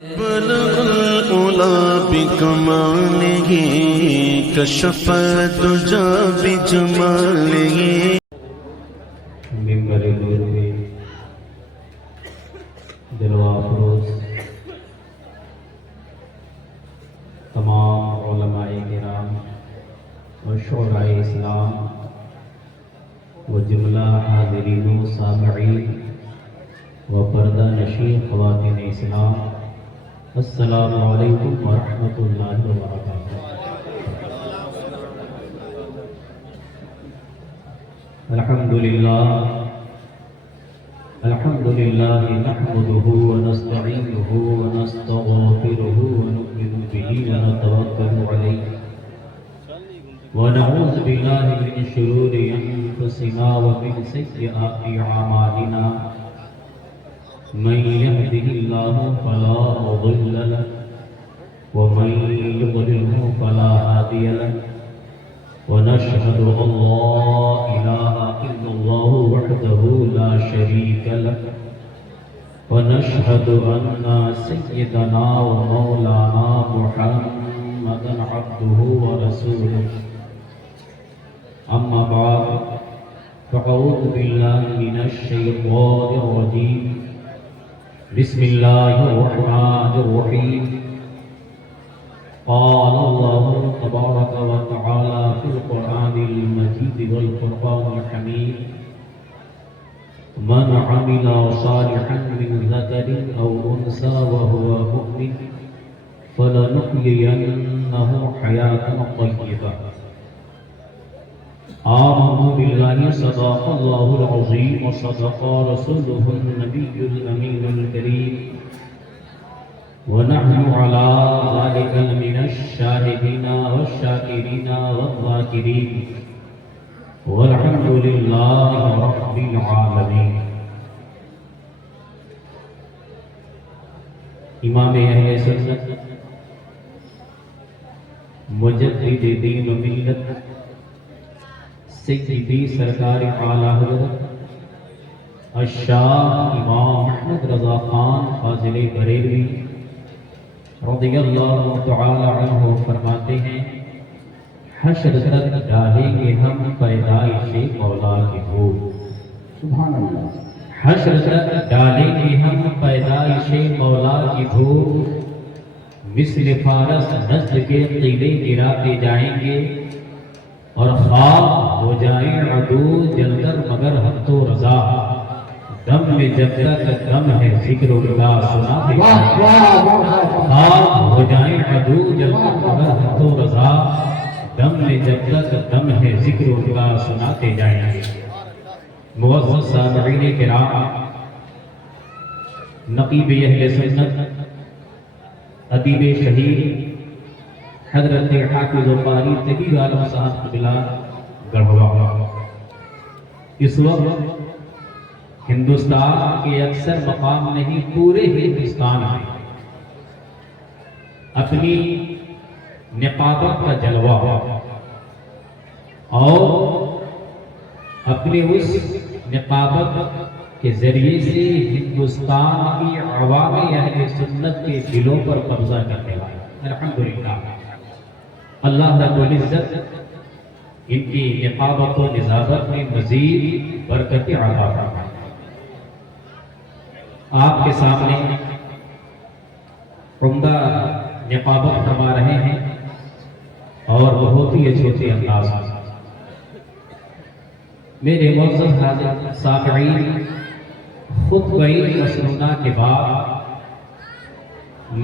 بلغ العلا بکمالہ کشف الدجی بجمالہ۔ ممبر نور میں جلوہ افروز تمام علماء کرام و شعراء اسلام و جملہ حاضرین و سامعین و پردہ نشین خواتین اسلام، السلام علیکم ورحمۃ اللہ وبرکاتہ۔ الحمد للہ نحمده ونستعینه ونستغفره ونؤمن به ونتوکل علیہ ونعوذ باللہ من شرور انفسنا ومن سیئات اعمالنا، من يهده الله فلا مضل له ومن يضلله فلا هادي له، ونشهد أن لا إله إلا الله وحده لا شريك له، ونشهد أن سيدنا ومولانا محمدا عبده ورسوله، أما بعد فأعوذ بالله من الشيطان الرجيم، بسم الله الرحمن الرحيم۔ قال الله تبارك وتعالى في القرآن المجيد والفرقان الحميد، من عمل صالحا من ذكر أو أنثى وهو مؤمن فلنحيينه حياة طيبة، آمنوا بالله صدق الله العظيم وصدق رسوله النبي الأمين الكريم، ونحن على ذلك من الشاهدين والشاكرين والذاكرين، والحمد لله رب العالمين۔ امام اہل سنت مجدد دین و ملت سیدی سرکار اعلیٰ حضرت الشاہ امام احمد رضا خان فاضل بریلوی رضی اللہ تعالی عنہ فرماتے ہیں، حشر تک ڈالیں گے ہم پیدائش مولا کی دھوپ، سبحان اللہ، حشر تک ڈالیں گے ہم پیدائش مولا کی دھوپ، مثل فارس نسل کے قلعے گراتے جائیں گے اور خاک ہو جائیں عدو جل کر مگر ہم تو رضا، دم میں جب تک دم ہے ذکر اللہ سناتے جائیں گے، خاک ہو جائیں عدو جل کر مگر ہم تو رضا، دم میں جب تک دم ہے ذکر اللہ سناتے جائیں گے۔ معزز سامعین کرام، نقیب اہل سنت ادیب شہید حضرت حافظ و قاری تقی عالم صاحب قبلہ گڑھوا اس وقت ہندوستان کے اکثر مقام نہیں پورے ہندوستان میں اپنی نقابت کا جلوہ اور اپنے اس نقابت کے ذریعے سے ہندوستان کی عوام اہل سنت کے دلوں پر قبضہ کرنے والے، الحمدللہ اللہ رب العزت ان کی نقابت و نزاکت میں مزید برکت عطا فرمائے۔ آپ کے سامنے عمدہ نقابت فرما رہے ہیں اور بہت ہی اچھے انداز میں۔ میرے معزز حاضر سامعین، خطبہ مسنونہ کے بعد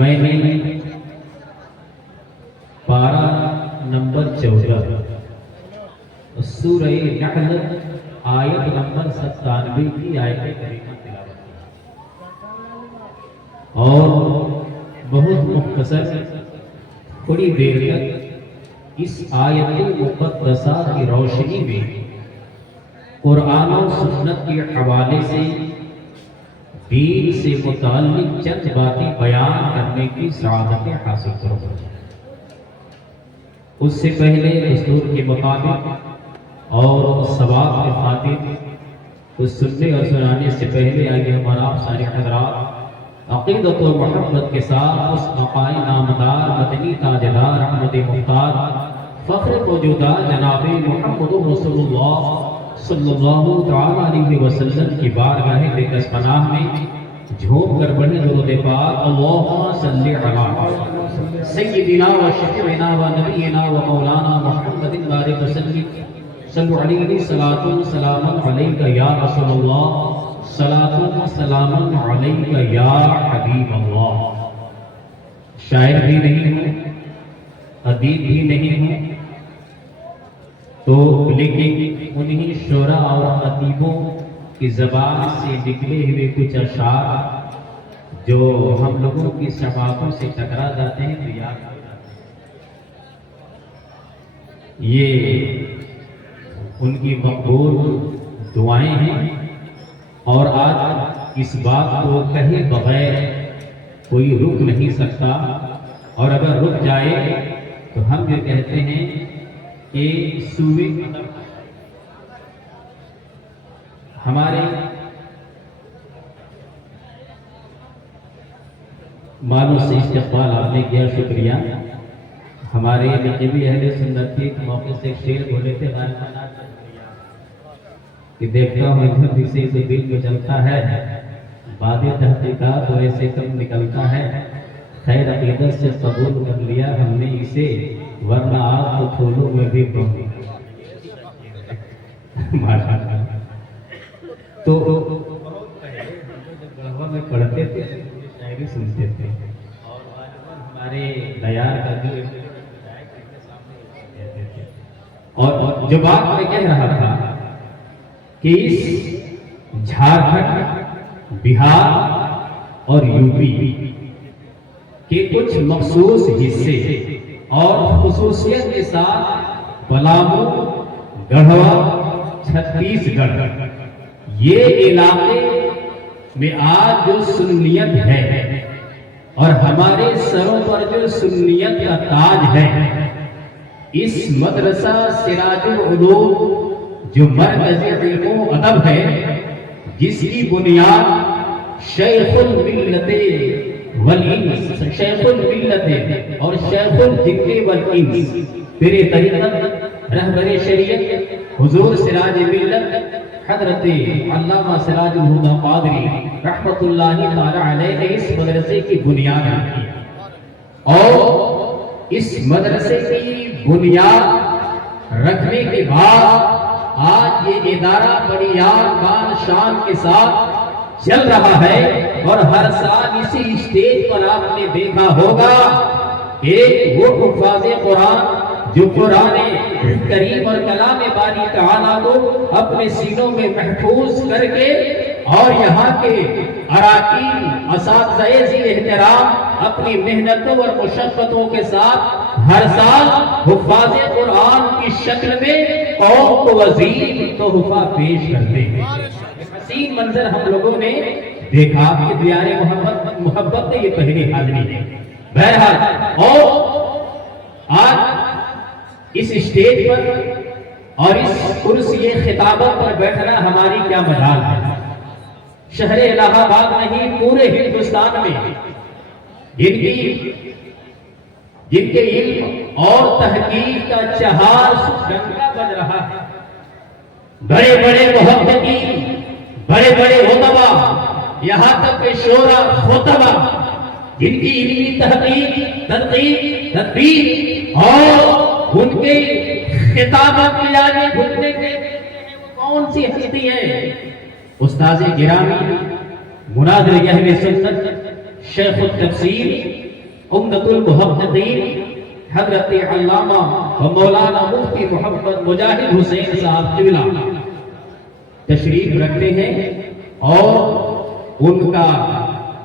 میں نے پارہ نمبر 14 سورہ نحل آیت نمبر 97 کی آیت کریمہ تلاوت کی اور بہت مختصر تھوڑی دیر تک اس آیت مقدسہ کی روشنی میں قرآن و سنت کے حوالے سے دین سے متعلق چند باتیں بیان کرنے کی سعادت حاصل کروں۔ اس سے پہلے دستور کے مطابق اور ثواب کے خاطر تو سننے اور سنانے سے پہلے آئیے ہمارا آپ سارے حضرات عقیدت و محبت کے ساتھ اس مقائی نامدار مدنی تاجدار احمد مختار فخر موجودہ جناب محمد رسول اللہ صلی اللہ تعالی علیہ وسلم کی بارگاہ بقدس پناہ میں جھوم کر پڑھیں درود پاک اللہم صلی علی سیدنا و شفیعنا و نبینا و مولانا محمد بارک وسلم صلو علیہ صلاۃ و سلام علیک یا رسول اللہ صلاۃ و سلام علیک یا حبیب اللہ۔ شاعر بھی نہیں ہوں، ادیب بھی نہیں ہوں، تو لیکن انہی شعراء اور ادیبوں کی زبان سے نکلے ہوئے کچھ اشعار جو ہم لوگوں کی سماعتوں سے ٹکرا جاتے ہیں تو یاد آ جاتے ہیں۔ یہ ان کی مقبول دعائیں ہیں، اور آج اس بات کو کہے بغیر کوئی رک نہیں سکتا، اور اگر رک جائے تو ہم یہ کہتے ہیں کہ صوبے ہمارے مالوں سے استقبال آپ نے کیا، شکریہ۔ ہمارے نقیبی اہل سنت کے موقع سے شعر بولے تھے کہ دیکھتا ہوں ادھر کسی سے دل میں جلتا ہے، باد تحقیقات تو ایسے کم نکلتا ہے، خیر عقیدت سے قبول کر لیا ہم نے اسے، ورنہ آپ کو پھولوں میں بھی پہنچ۔ تو جب میں پڑھتے تھے شاعری سنتے تھے، اور ہمارے دیار کا جو اور جو بات میں کہہ رہا تھا کہ اس جھارکھنڈ، بہار اور یوپی کے کچھ مخصوص حصے اور خصوصیت کے ساتھ پلامو، گڑھوا، چھتیس گڑھ، یہ علاقے میں آج جو سنیت ہے اور ہمارے سروں پر جو سنیت کا تاج ہے، اس مدرسہ سراج العلوم جو مرکز علم و ادب ہے، جس کی بنیاد شیخ الملت والانس، شیخ الملت اور شیخ الجن والانس پیر طریقت رہبر شریعت حضور سراج ملت حضرت علامہ سراج الہدی قادری رحمت اللہ تعالی علیہ نے اس مدرسے کی بنیاد رکھی، اور اس مدرسے کی بنیاد رکھنے کے بعد آج یہ ادارہ بڑی یاد بان شان کے ساتھ چل رہا ہے، اور ہر سال اسی اسٹیج پر آپ نے دیکھا ہوگا ایک وہ حفاظ قرآن جو قرآن کریم اور کلام باری تعالیٰ کو اپنے سینوں میں محفوظ کر کے، اور یہاں کے اراکین اساتذہ ذی احترام اپنی محنتوں اور مشقتوں کے ساتھ ہر سال حفاظ قرآن کی شکل میں قوم کو عظیم تحفہ پیش کرتے ہیں۔ حسین منظر ہم لوگوں نے دیکھا کہ دیار محبت نے یہ پہلی حاضری ہے۔ بہرحال اور آج اس اسٹیج پر اور اس کرسی خطابت پر بیٹھنا ہماری کیا مجال ہے۔ شہر الہ آباد نہیں، پورے ہندوستان میں جن کے علم اور تحقیق کا چہار ڈنکا بج رہا ہے، بڑے بڑے محققین، بڑے بڑے علماء، یہاں تک کہ شورا خطبہ، جن کی علمی تحقیق، تدقیق، تدبیر اور ان کے خطابت کی آگے گھٹنے کے وہ کون سی ہستی ہے؟ استاذ گرامی، مناظر اہل سنت، شیخ التفسیر، عمدۃ المحققین حضرت علامہ و مولانا مفتی محمد مجاہد حسین صاحب قبلہ تشریف رکھتے ہیں، اور ان کا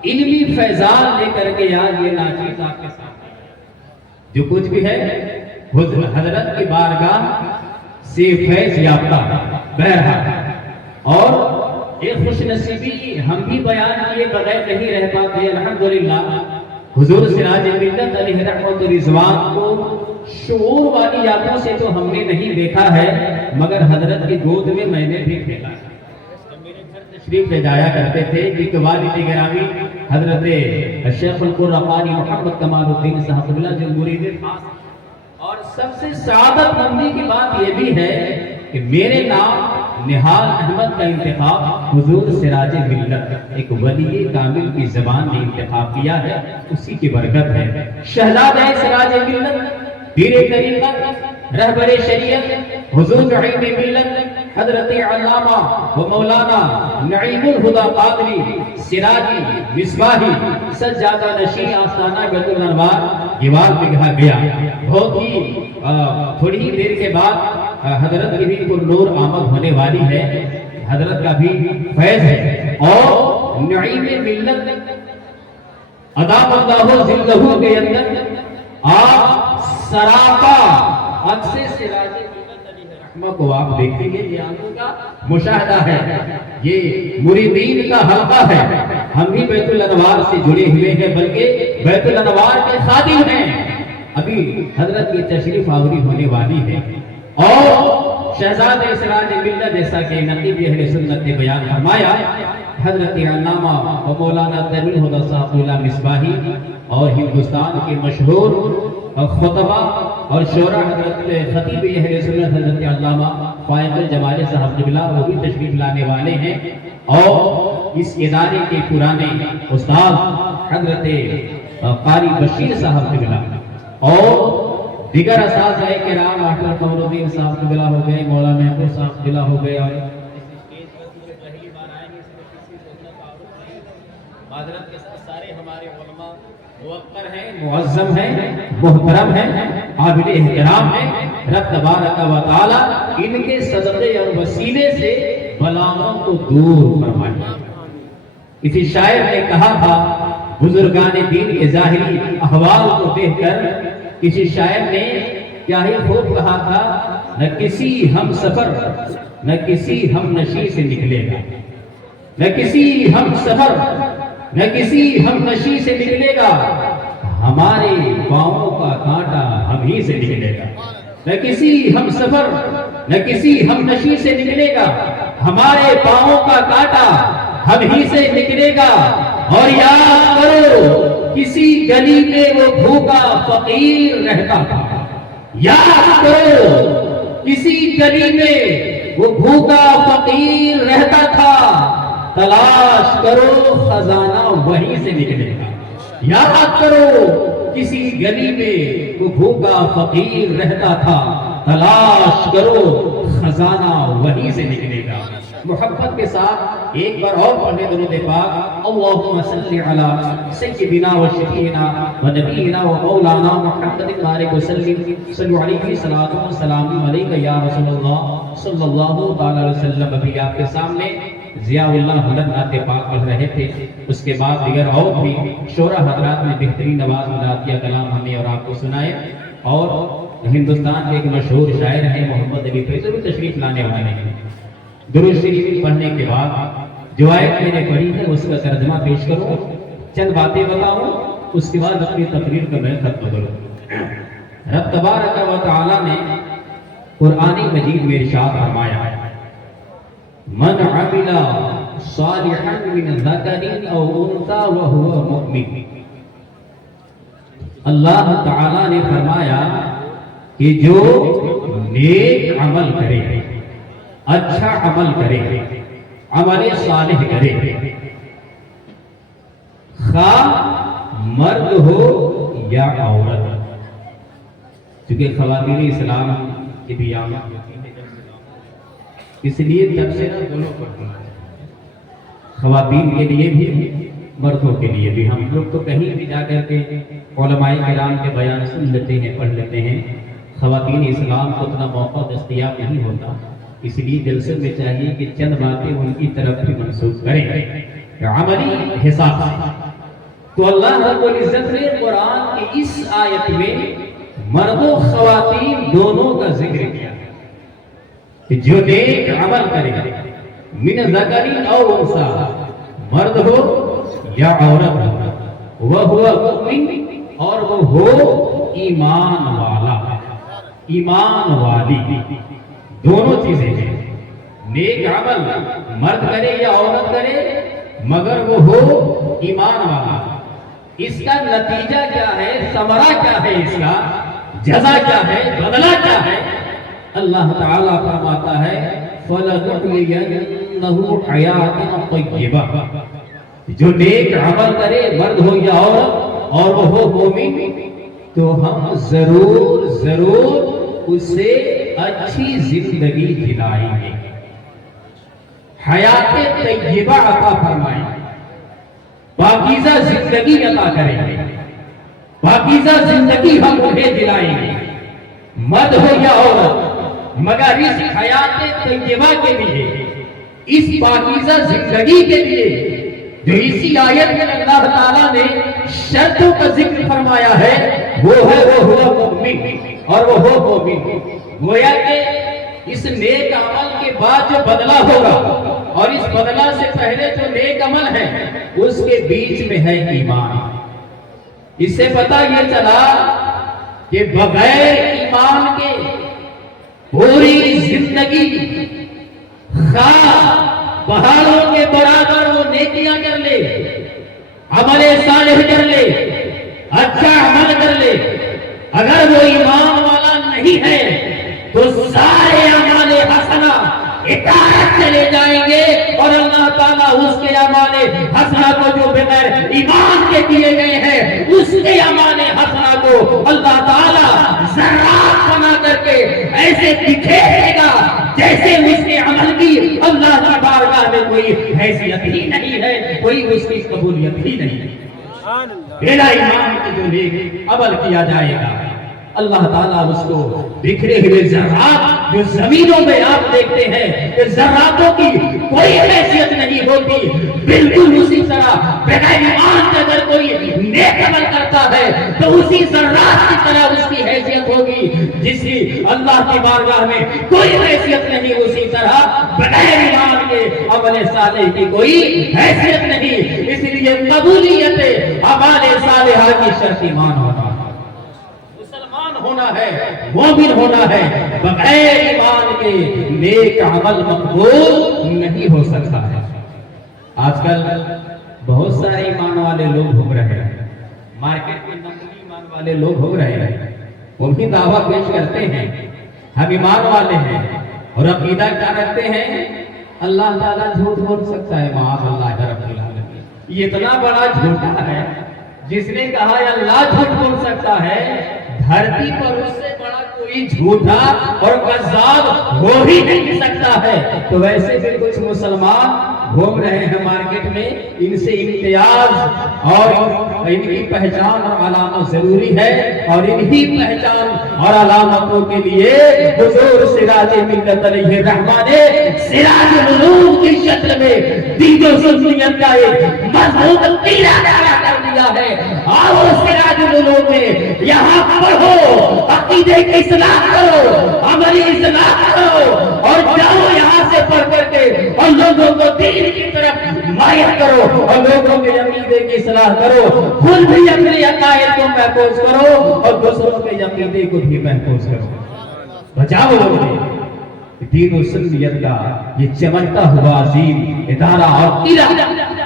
علمی فیضان لے کر کے آج یہ ناچیز آپ کے ساتھ جو کچھ بھی ہے حضرت کی بارگاہ سے فیض یافتہ۔ بہرحال اور ایک خوش نصیبی ہم بھی بیان کیے بغیر نہیں رہ پاتے، الحمدللہ حضور سراج ملت علیہ رحمت و رضوان کو شعور والی یادوں سے تو ہم نے نہیں دیکھا ہے، مگر حضرت کی گود میں میں نے بھی کھیلا۔ جب میرے گھر تشریف لے جایا کرتے تھے کہ والد گرامی حضرت شیخ القرآن محمد کمال الدین صاحب اللہ جو مرید خاص، اور سب سے سعادت مندی کی بات یہ بھی ہے کہ میرے نام نہال احمد کا انتخاب حضور سراج ملت ایک ولی کامل کی زبان نے انتخاب کیا ہے، اسی کی برکت ہے۔ شہزادہ سراج ملت، پیر طریقت، رہبر شریعت، حضور نعیم ملت حضرت علامہ و مولانا نعیم الہدی قادری سراجی مصباحی سجادہ نشین آستانہ بیت الانوار دیوار پہ کہا گیا۔ بہت ہی تھوڑی ہی دیر کے بعد حضرت کی بھی پر نور آمد ہونے والی ہے، حضرت کا بھی فیض ہے، اور نعیم ملت ادام اللہ ذلہ کے اندر آپ سراپا عکس سراج ملت علیہ الرحمہ کو آپ دیکھیں گے، یہ آنکھوں کا مشاہدہ ہے، یہ مریدین کا حلقہ ہے۔ ہم بھی بیت الانوار سے جڑے ہوئے ہیں، بلکہ بیت الانوار کے خادم ہیں۔ ابھی حضرت کی تشریف آوری ہونے والی ہے، اور شہزادہ سراج ملت جیسا کہ نقیب اہل سنت نے بیان فرمایا، حضرت علامہ و مولانا نعیم الہدی صاحب اللہ مصباحی اور ہندوستان کے مشہور خطبہ اور شعراء حضرت خطیب اہل سنت حضرت علامہ فائق الجمال صاحب قبلہ وہ بھی تشریف لانے والے ہیں، اور اس ادارے کے پرانے استاد حضرت قاری بشیر صاحب قبلہ اور دیگر اساتذہ کرام ڈاکٹر قمر الدین صاحب قبلہ ہو گئے، مولانا محبوب صاحب قبلہ ہو گئے، اور پہلی بار آئے ہیں، اس میں کسی کو نہ تعارف نہیں، معذرت کے ساتھ سارے ہمارے علماء موقر ہیں، معظم ہیں، محترم ہیں، قابل احترام ہیں۔ رب تبارک و تعالی ان کے صدقے اور وسیلے سے بلاؤں کو دور فرمائے۔ کسی شاعر نے کہا تھا، بزرگان دین کے ظاہری احوال کو دیکھ کر کسی شاعر نے کیا ہی خوب کہا تھا، نہ کسی ہم سفر نہ کسی ہم نشی سے نکلے گا، نہ کسی ہم سفر نہ کسی ہم نشی سے نکلے گا، ہمارے پاؤں کا کانٹا ہم ہی سے نکلے گا۔ نہ کسی ہم سفر نہ کسی ہم نشی سے نکلے گا، ہمارے پاؤں کا کانٹا ہم ہی سے نکلے گا۔ اور یاد کرو کسی گلی میں وہ بھوکا فقیر رہتا تھا، یاد کرو کسی گلی میں وہ بھوکا فقیر رہتا تھا، تلاش کرو خزانہ وہیں سے نکلے گا۔ یاد کرو کسی گلی میں وہ بھوکا فقیر رہتا تھا، تلاش کرو خزانہ وہیں سے نکلے گا۔ محبت کے ساتھ ایک بار اور پڑھنے درود پاک، اللہم صلی علی سیدنا و شفیعنا و نبینا و مولانا محمد بارک وسلم، صلو علیہ صلاۃ و سلام علیک یا رسول اللہ صلی اللہ تعالی علیہ وسلم۔ ابھی آپ کے سامنے ضیاء اللہ حلن نعت پاک پڑھ رہے تھے، اس کے بعد دیگر اور بھی شعراء حضرات نے بہترین نواز نعتیہ کلام ہمیں اور آپ کو سنائے، اور ہندوستان کے ایک مشہور شاعر ہیں محمد علی فیض بھی تشریف لانے والے ہیں۔ درود شریف پڑھنے کے بعد جو آیت میں نے پڑھی ہے اس کا ترجمہ پیش کروں، چند باتیں بتاؤں، اس کے بعد اپنی تقریر کا میں ختم کروں۔ رب تبارک و تعالی نے قرآن مجید میں ارشاد فرمایا ہے، من عمل صالحا من ذکر او انثى وهو مؤمن۔ اللہ تعالی نے فرمایا کہ جو نیک عمل کرے، اچھا عمل کرے، عمل صالح کرے، خواہ مرد ہو یا عورت، چونکہ خواتین اسلام کی بھی آمد اس لیے تبصرہ دونوں پڑھتے ہیں، خواتین کے لیے بھی مردوں کے لیے بھی۔ ہم لوگ تو کہیں بھی جا کر کے علماء کرام کے بیان سن لیتے ہیں، پڑھ لیتے ہیں، خواتین اسلام کو اتنا موقع دستیاب نہیں ہوتا، اس لیے جلسے میں چاہیے کہ چند باتیں ان کی طرف بھی منسوخ کریں عملی حساب سے۔ تو اللہ رب العزت نے قرآن کی اس آیت میں مرد و خواتین دونوں کا ذکر کیا کہ جو نیک عمل کرے، من ذکر او انثى، مرد ہو یا عورت ہو، وہ مؤمن، اور وہ ہو ایمان والا، ایمان والی، دونوں چیزیں ہیں۔ نیک عمل مرد کرے یا عورت کرے، مگر وہ ہو ایمان والا۔ اس کا نتیجہ کیا ہے، ثمرہ کیا ہے، اس کا جزا کیا ہے، بدلہ کیا ہے؟ اللہ تعالیٰ فرماتا ہے فَلَنُحْيِيَنَّهُ حَيَاةً طَيِّبَةً، جو نیک عمل کرے مرد ہو یا عورت اور وہ ہو مومن، تو ہم ضرور اسے اچھی زندگی دلائیں گے، حیات طیبہ عطا فرمائیں گے، پاکیزہ زندگی عطا کریں گے، پاکیزہ زندگی ہم انہیں دلائیں گے، مرد ہو یا عورت۔ مگر اس حیات طیبہ کے لیے، اس پاکیزہ زندگی کے لیے جو اسی آیت میں اللہ تعالیٰ نے شرطوں کا ذکر فرمایا ہے، وہ ہوا مومن اور وہ ہو مومن۔ گویا کہ اس نیک عمل کے بعد جو بدلہ ہوگا اور اس بدلہ سے پہلے جو نیک عمل ہے اس کے بیچ میں ہے ایمان۔ اس سے پتہ یہ چلا کہ بغیر ایمان کے پوری زندگی خواہ پہاڑوں کے برابر وہ نیکیاں کر لے، عمل صالح کر لے، اچھا عمل کر لے، اگر وہ ایمان والا نہیں ہے تو سارے اعمال حسنہ اطاعت چلے جائیں گے، اور اللہ تعالیٰ اس کے اعمال حسنہ کو جو بغیر ایمان کے دیے گئے ہیں اس کے اعمال حسنہ کو اللہ تعالیٰ ذرات بنا کر کے ایسے دکھائے گا جیسے اس کے عمل کی اللہ کی بارگاہ میں کوئی حیثیت ہی نہیں ہے، کوئی اس کی قبولیت ہی نہیں ہے۔ بلا ایمان کے جو نیک عمل کیا جائے گا اللہ تعالیٰ اس کو بکھرے ہوئے ذرات جو زمینوں میں آپ دیکھتے ہیں کہ ذراتوں کی کوئی حیثیت نہیں ہوتی، بالکل اسی طرح بغیر ایمان کے اگر کوئی نیک عمل کرتا ہے تو اسی ذرات کی طرح اس کی حیثیت ہوگی، جس کی اللہ کی بارگاہ میں کوئی حیثیت نہیں، اسی طرح بغیر ایمان کے عمل صالح کی کوئی حیثیت نہیں۔ اس لیے قبولیت اعمال صالحہ کی شرط ایمان ہونا ہے، مومن ہونا ہے۔ بغیر ایمان کے نیک عمل مقبول نہیں ہو سکتا ہے۔ آج کل بہت سارے ایمان والے لوگ گھوم رہے ہیں، مارکیٹ میں نقلی ایمان والے لوگ گھوم رہے ہیں، وہ بھی دعویٰ پیش کرتے ہیں ہم ایمان والے ہیں، اور عقیدہ کیا رکھتے ہیں؟ اللہ تعالیٰ جھوٹ بول سکتا ہے، معاذ اللہ رب العالمین۔ یہ اتنا بڑا جھوٹا ہے، جس نے کہا اللہ جھوٹ بول سکتا ہے، دھرتی پر اس سے بڑا کوئی جھوٹا اور کذاب ہو ہی نہیں سکتا ہے۔ تو ویسے بھی کچھ مسلمان گھوم رہے ہیں مارکیٹ میں، ان سے امتیاز اور ان کی پہچان اور علامت ضروری ہے، اور انہی پہچان اور علامتوں کے لیے حضور سراج ملت علیہ الرحمہ نے سراج العلوم کی شکل میں دین و سنت کا ایک مضبوط تیرا کھڑا کر دیا ہے۔ آؤ سراج العلوم میں یہاں پڑھو، عقیدے کی اصلاح کرو، عملی اصلاح کرو، اور جاؤ یہاں سے پڑھ کر کے اور لوگوں کو دین کی طرف مائل کرو، اور لوگوں کے عقیدے کی اصلاح کرو، خود بھی اپنے عقائد کو محفوظ کرو اور دوسروں کے عقیدے کو بھی محفوظ کرو۔ بچاؤ لوگوں دین و سنت کا یہ چمکتا ہوا عظیم ادارہ اور قلعہ،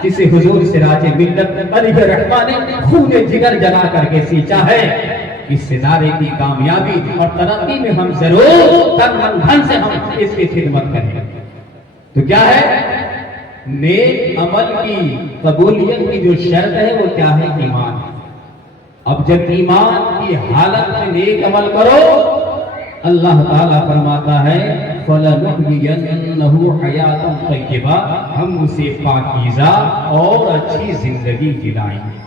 جسے حضور سراج ملت علیہ الرحمہ نے خون جگر جلا کر کے سینچا ہے، اس ستارے کی کامیابی اور ترقی میں ہم ضرور تن من دھن سے ہم اس کی خدمت کریں۔ تو کیا ہے نیک عمل کی قبولیت کی جو شرط ہے وہ کیا ہے؟ ایمان۔ اب جب ایمان کی حالت میں نیک عمل کرو، اللہ تعالیٰ فرماتا ہے فَلَنُحْيِيَنَّهُ حَيَاةً طَيِّبَةً، ہم اسے پاکیزہ اور اچھی زندگی دلائیں گے۔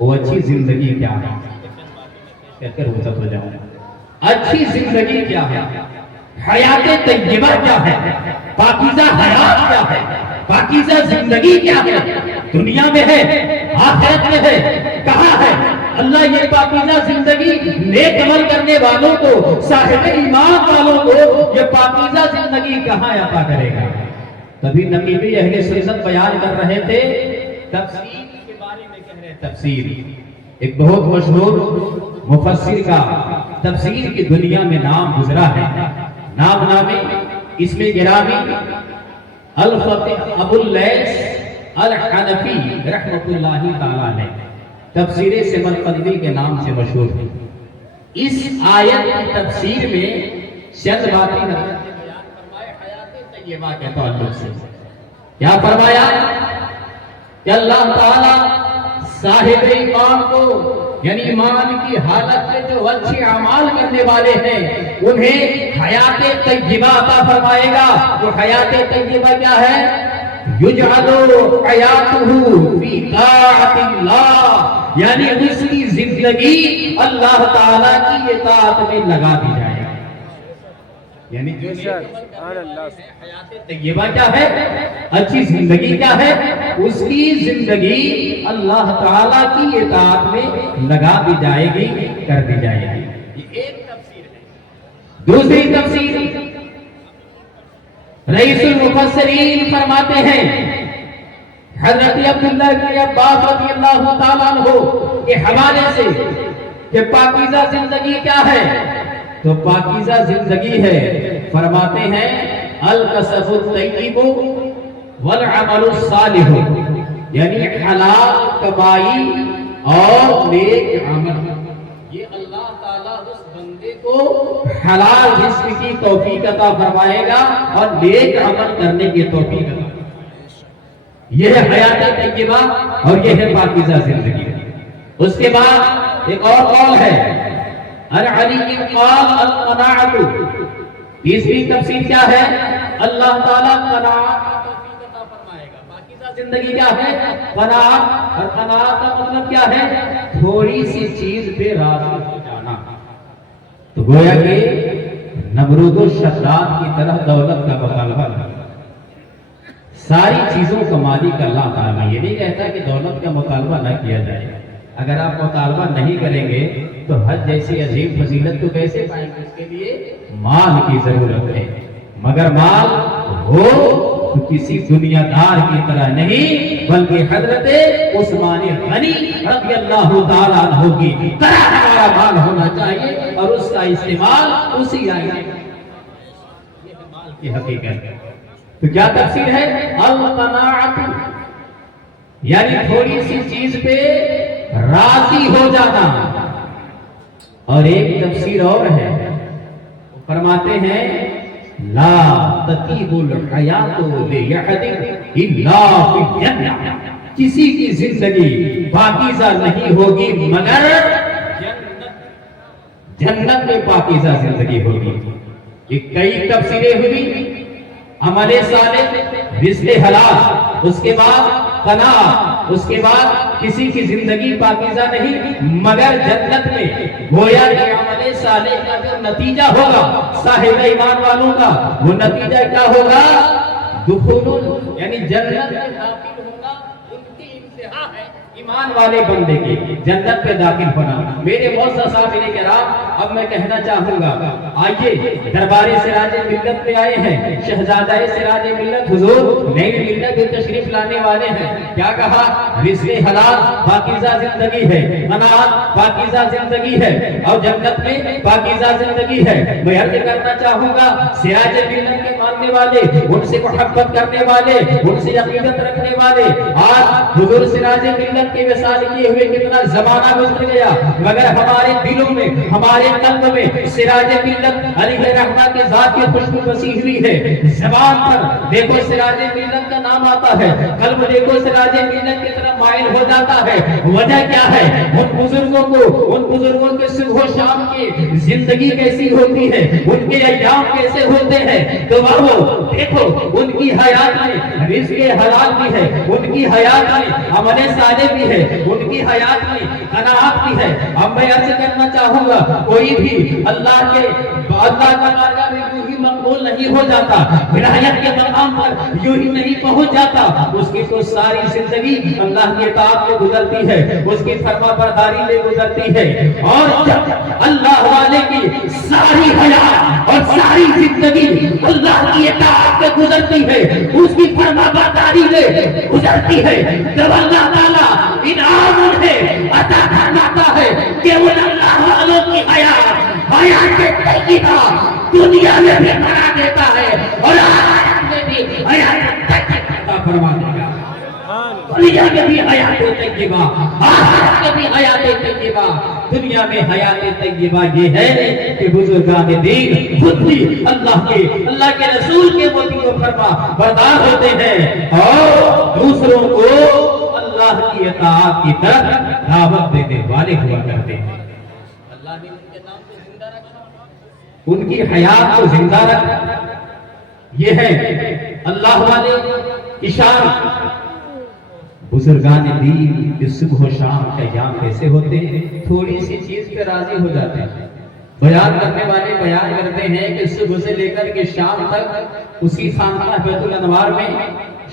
وہ اچھی زندگی کیا ہے؟ اچھی زندگی کیا ہے؟ حیات طیبہ کیا ہے؟ پاکیزہ حیات کیا ہے؟ پاکیزہ زندگی کیا ہے؟ دنیا میں ہے، آخرت میں ہے، کہاں ہے؟ اللہ یہ پاکیزہ زندگی نیک عمل کرنے والوں کو، صاحب ایمان والوں کو یہ پاکیزہ زندگی کہاں عطا کرے گا؟ تبھی نقیبی اہل سنت بیان کر رہے تھے، تفسیر کے بارے میں کہہ رہے تفسیر، ایک بہت مشہور مفسر کا تفسیر کی دنیا میں نام گزرا ہے، نام نامی اس میں گرامی الفتح ابو اللیث الحنفی رحمۃ اللہ تعالی علیہ تفسیر سمرقندی کے نام سے مشہور ہے. اس آیت کی تفسیر میں چند باتیں حضرت نے بیان فرمائے حیات طیبہ کے تعلق سے. کیا فرمایا کہ اللہ تعالی صاحب ایمان کو یعنی ایمان کی حالت میں جو اچھے اعمال کرنے والے ہیں انہیں حیات طیبہ عطا فرمائے گا. وہ حیات طیبہ کیا ہے؟ یجعل حیاتہ فی طاعت اللہ، یعنی اس کی زندگی اللہ تعالیٰ کی اطاعت میں لگا دی جائے گی. یعنی جو حیات طیبہ کیا ہے، اچھی زندگی کیا ہے، اس کی زندگی اللہ تعالیٰ کی اطاعت میں لگا دی جائے گی، کر دی جائے گی. یہ ایک تفسیر ہے. دوسری تفسیر رئیس المفسرین فرماتے ہیں حضرت عبداللہ بن عباس رضی اللہ تعالیٰ عنہ کے حوالے سے کہ پاکیزہ زندگی کیا ہے، تو پاکیزہ زندگی ہے فرماتے ہیں الکسب الطیب والعمل الصالح، یعنی حلال کمائی اور نیک عمل. یہ اللہ تعالیٰ اس بندے کو حلال رزق کی توفیق عطا فرمائے گا اور نیک عمل کرنے کی توفیق عطا فرمائے گا. یہ ہے حیات طیبہ اور یہ ہے پاکیزہ زندگی. اس کے بعد ایک اور قول ہے العلی قال القناعۃ. تیسری تفسیر کیا ہے؟ اللہ تعالیٰ قناعت کی توفیق عطا فرمائے گا. پاکیزہ زندگی کیا ہے؟ قناعت. اور قناعت کا مطلب کیا ہے؟ تھوڑی سی چیز پہ راضی ہو جانا. تو گویا کہ نمرود و شداد کی طرح دولت کا مطالبہ نہیں. ساری چیزوں کا مالک اللہ تعالیٰ. یہ نہیں کہتا کہ دولت کا مطالبہ نہ کیا جائے. اگر آپ مطالبہ نہیں کریں گے تو حج جیسی عظیم فضیلت کو کیسے پائیں گے؟ اس کے لیے مال کی ضرورت ہے، مگر مال ہو تو کسی دنیا دار کی طرح نہیں بلکہ حضرت عثمان غنی رضی اللہ تعالیٰ عنہ کی طرح ہمارا مال ہونا چاہیے اور اس کا استعمال اسی آئینے یہ مال کی حقیقت ہے. تو کیا تفسیر ہے؟ القناعۃ یعنی تھوڑی سی چیز پہ راضی ہو جانا. اور ایک تفسیر اور ہے، فرماتے ہیں لا تطیب الحیات لأحد الا فی الجنہ. کسی کی زندگی پاکیزہ نہیں ہوگی مگر جنت میں پاکیزہ زندگی ہوگی. یہ کئی تفسیریں ہوئی. عمل صالح، رزق حلال، اس کے بعد قناعت، اس کے بعد کسی کی زندگی پاکیزہ نہیں مگر جنت میں. گویا کہ عمل صالح کا جو نتیجہ ہوگا صاحب ایمان والوں کا، وہ نتیجہ کیا ہوگا؟ دخول یعنی جنت میں داخل ہونا. ان کی انتہا ہے ایمان والے بندے کی جنت پہ داخل ہونا. میرے معزز صاحب کرام، اب میں کہنا چاہوں گا آئیے دربار سراج ملت پہ آئے ہیں، شہزادہ سراج ملت حضور نئی ملت میں تشریف لانے والے ہیں. کیا کہا؟ رزق حلال پاکیزہ زندگی ہے، قناعت پاکیزہ زندگی ہے اور جنت میں پاکیزہ زندگی ہے. میں عرض کرنا چاہوں گا سراج ملت کے ماننے والے، ان سے محبت کرنے والے، ان سے عقیدت رکھنے والے، آج حضور سراج ملت کے وصال کیے ہوئے کتنا زمانہ گزر گیا مگر ہمارے دلوں میں، ہمارے قلب میں سراج ملت علیہ رحمہ کے ذات کی خوشبو بسی ہوئی ہے. زبان پر دیکھو سراج ملت کا نام آتا ہے، قلب دیکھو سراج ملت کی طرف مائل ہو جاتا ہے. وجہ کیا ہے؟ ان بزرگوں کو، ان بزرگوں کے صبح و شام کی زندگی کیسی ہوتی ہے، ان کے ایام کیسے ہوتے ہیں. تو وہ دیکھو ان کی حیات میں رزق حلال بھی ہے، ان کی حیات میں عمل صالح بھی ہے، ان کی حیات میں قناعت بھی ہے. اب میں عرض کرنا چاہوں گا کوئی بھی اللہ کا بارگاہ میں یوں ہی مقبول نہیں ہو جاتا، ولایت کے مقام پر یوں ہی نہیں پہنچ جاتا. اس کی تو ساری زندگی اللہ کی اطاعت میں گزرتی ہے، اس کی فرما برداری میں گزرتی ہے. اور جب اللہ والے کی ساری حیات اور ساری زندگی اللہ کی اطاعت میں گزرتی ہے، اس کی فرما برداری میں گزرتی ہے، جب اللہ تعالیٰ انعام انہیں عطا فرماتا ہے کہ وہ اللہ والوں کی حیات طیبہ دنیا میں بھی بنا دیتا ہے اور آخرت میں بھی حیات طیبہ عطا فرما دے گا. دنیا میں بھی حیات طیبہ، آخرت میں بھی حیات طیبہ۔ دنیا میں حیات طیبہ یہ ہے کہ بزرگان دین خود بھی اللہ کے رسول کے موتی و فرما بردار ہوتے ہیں اور دوسروں کو اللہ کی اطاعت کی طرف دعوت دینے والے ہوا کرتے ہیں۔ اللہ نے ان کے نام کو زندہ رکھا، ان کی حیات کو زندہ رکھا۔ یہ ہے اللہ والے کی شان۔ بزرگان دین کے صبح و شام قیام کیسے ہوتے ہیں؟ تھوڑی سی چیز پہ راضی ہو جاتے ہیں۔ بیان کرنے والے بیان کرتے ہیں کہ صبح سے لے کر کے شام تک اسی خانقاہ بیت الانوار میں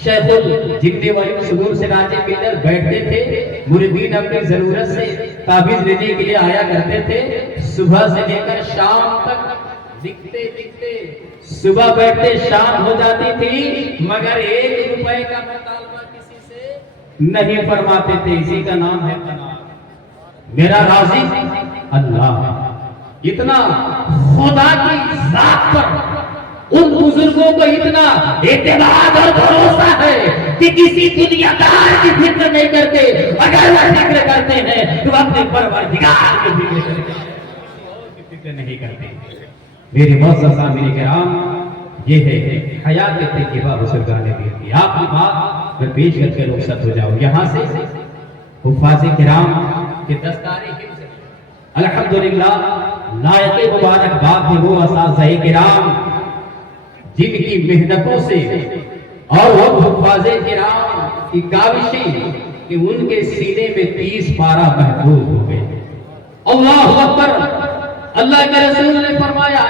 شیخ الجن والانس سراج ملت بیٹھتے تھے، مریدین اپنی ضرورت سے تعویذ لینے کے لیے آیا کرتے تھے۔ صبح سے لے کر شام تک لکھتے صبح بیٹھتے شام ہو جاتی تھی، مگر 1 روپے کا مطالبہ کسی سے نہیں فرماتے تھے۔ اسی کا نام ہے قناعت۔ میرا رازق اللہ۔ اتنا خدا کی ذات پر ان بزرگوں کو اتنا اعتماد اور بھروسہ ہے کہ کسی دنیا دار کی فکر نہیں کرتے۔ اگر وہ فکر کرتے ہیں تو اپنے پروردگار کی فکر نہیں کرتے۔ میرے معزز سامعین کرام، یہ ہے حیات طیبہ بزرگان دین کی۔ آپ کی بات میں پیش کر کے رخصت ہو جاؤں۔ یہاں سے حفاظ کرام کے دستار حفظ الحمدللہ لائق مبارکباد ہے وہ اساتذہ کرام جن کی محنتوں سے اور وہ حفاظ کرام کی کاوشیں کہ ان کے سینے میں 30 پارہ محفوظ ہو گئے۔ اللہ اکبر۔ اللہ کے رسول نے فرمایا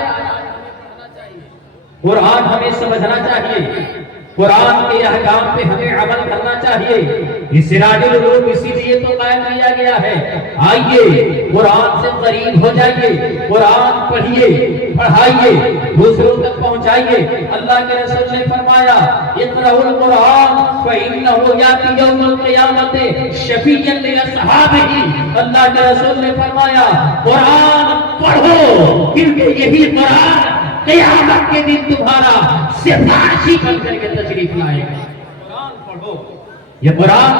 قرآن ہمیں سمجھنا چاہیے، قرآن کے احکام پہ ہمیں عمل کرنا چاہیے۔ یہ سراج العلوم اسی لیے تو قائم کیا گیا ہے۔ آئیے قرآن سے قریب ہو جائیے، قرآن پڑھیے، پڑھائیے، دوسروں تک پہنچائیے۔ اللہ کے رسول نے فرمایا اقرؤوا القرآن فإنه يأتي يوم القيامة شفيعا لأصحابه۔ اللہ کے رسول نے فرمایا قرآن پڑھو کیونکہ یہی قرآن قیامت کے دن تمہارا سفارشی بن کر کے تشریف لائے گا۔ قرآن پڑھو، یہ قرآن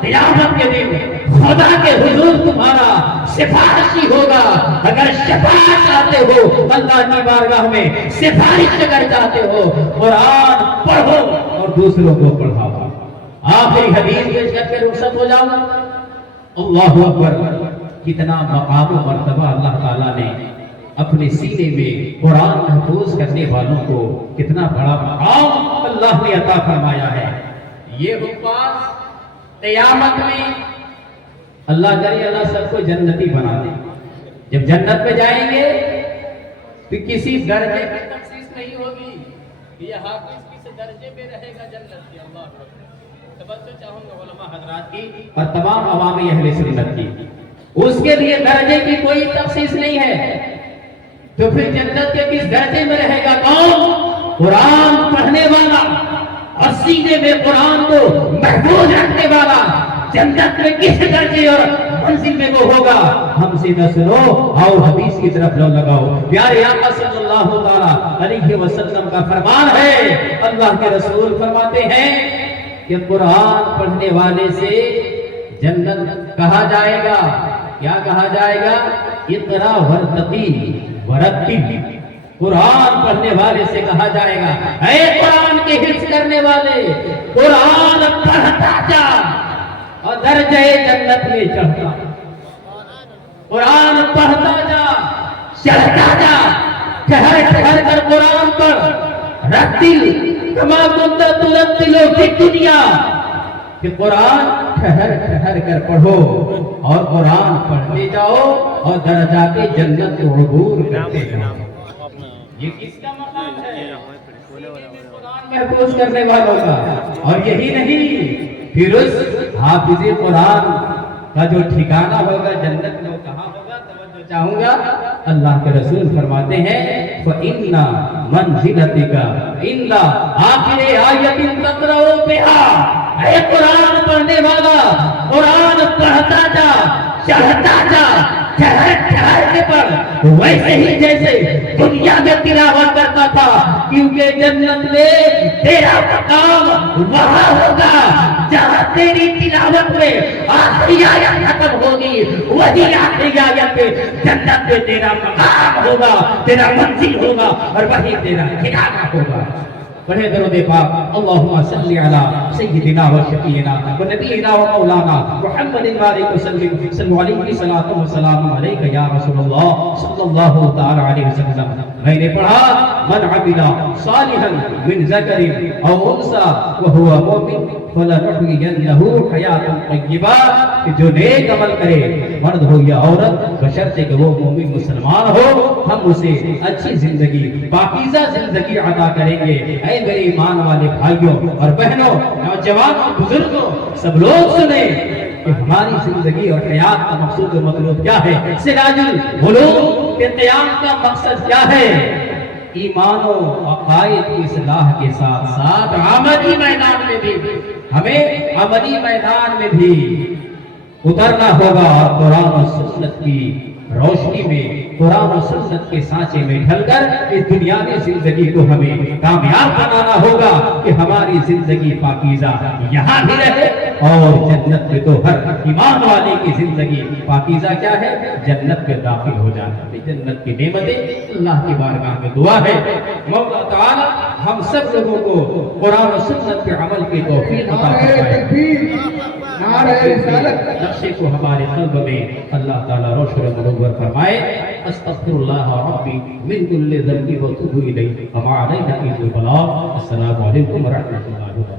قیامت کے دن خدا کے حضور تمہارا سفارشی ہوگا۔ اگر شفاعت چاہتے ہو اللہ کی بارگاہ میں، سفارش اگر چاہتے ہو، قرآن پڑھو اور دوسروں کو پڑھاؤ۔ آخری حدیث پیش کر کے رخصت ہو جاؤ۔ اللہ اکبر۔ کتنا مقام و مرتبہ اللہ تعالیٰ نے اپنے سینے میں قرآن محفوظ کرنے والوں کو کتنا بڑا مقام اللہ نے عطا فرمایا ہے۔ یہ حفاظ قیامت میں اللہ کرے اللہ سب کو جنتی بنا دے۔ جب جنت میں جائیں گے تو کسی درجے کی تخصیص نہیں ہوگی کہ یہ حافظ کس درجے میں رہے گا جنت کی۔ اللہ توجہ چاہوں گا علماء حضرات کی اور تمام عوام اہل سنت کی، اس کے لیے درجے کی کوئی تخصیص نہیں ہے۔ تو پھر جنت کے کس درجے میں رہے گا کون؟ قرآن پڑھنے والا اور سینے میں قرآن کو محفوظ رکھنے والا جنت میں کس درجے اور منزل میں وہ ہوگا؟ ہم سے نہ سنو، آؤ حدیث کی طرف لو لگاؤ۔ پیارے آقا صلی اللہ تعالی علیہ وسلم کا فرمان ہے، اللہ کے رسول فرماتے ہیں کہ قرآن پڑھنے والے سے جنت کہا جائے گا، کیا کہا جائے گا؟ اقرا ورتقی ورتل۔ قرآن پڑھنے والے سے کہا جائے گا اے قرآن کے حفظ کرنے والے، قرآن پڑھتا جا اور درجہ جنت میں چڑھتا۔ قرآن پڑھتا جا، چڑھتا جا، ٹھہر ٹھہر کر قرآن پڑھ۔ رتل کما کنت ترتل فی الدنیا، کہ قرآن ٹھہر ٹھہر کر پڑھو اور قرآن پڑھتے جاؤ اور درجات جنت کو عبور کرتے جاؤ۔ یہ کس کا مقام ہے؟ قرآن محفوظ کرنے والوں کا۔ اور یہی نہیں، پھر اس حافظ قرآن کا جو ٹھکانہ ہوگا جنت میں وہ کہاں ہوگا؟ توجہ چاہوں گا۔ اللہ کے رسول فرماتے ہیں فَإِنَّ مَنْزِلَتِكَ عِنْدَ آخِرِ آیَةٍ تَقْرَؤُ بِهَا۔ اے قرآن پڑھنے والا، قرآن پڑھتا جا، چڑھتا جا، ٹھہر ٹھہر کے پڑھ۔ ویسے ہی جیسے دنیا میں تلاوت کرتا تھا، کیونکہ جنت میں تیرا مقام وہاں ہوگا جہاں تیری تلاوت میں آخری آیت ختم ہوگی، وہی آخری آیت پہ جنت میں تیرا مقام ہوگا، تیرا منزل ہوگا، اور وہی تیرا ٹھکانہ ہوگا۔ پڑھے درود پاک اللہم صلی علی سیدنا و شفیعنا و نبینا و مولانا محمد وآلہ وسلم، صلی علیہ صلاۃ و سلام علیک یا رسول اللہ صلی اللہ تعالی علیہ وسلم۔ میں نے پڑھا من عمل صالحا من ذکر او انثى وهو مؤمن فلنحيينه حیاۃ طیبہ، کہ جو نیک عمل کرے مرد ہو یا عورت بشرطے کہ وہ مومن مسلمان ہو، ہم اسے اچھی زندگی پاکیزہ زندگی عطا کریں گے۔ اے میرے ایمان والے بھائیوں اور بہنوں، نوجوانوں، بزرگوں، سب لوگ سنیں کہ ہماری زندگی اور حیات کا مقصود و مطلوب کیا ہے، سراج العلوم کے قیام کا مقصد کیا ہے؟ ایمان و عقائد کی اصلاح کے ساتھ ساتھ عملی میدان میں بھی ہمیں عملی میدان میں بھی اترنا ہوگا، اور قرآن و سنت کی روشنی میں، قرآن و سنت کے سانچے میں ڈھل کر اس دنیاوی زندگی کو ہمیں کامیاب بنانا ہوگا کہ ہماری زندگی پاکیزہ یہاں بھی رہے، اور جنت میں تو ہر ایمان والے کی زندگی پاکیزہ کیا ہے، جنت میں داخل ہو جانا۔ جنت کی نعمتیں اللہ کی بارگاہ میں دعا ہے مولا تعالی ہم سب لوگوں کو قرآن و سنت کے عمل کی توفیق عطا فرمائے، نقشے کو ہمارے قلب میں اللہ تعالی روشن و منور فرمائے۔ استغفر اللہ ربی من کل ذنب و اتوب الیہ وما علینا الا البلاغ۔ السلام علیکم ورحمۃ اللہ وبرکاتہ۔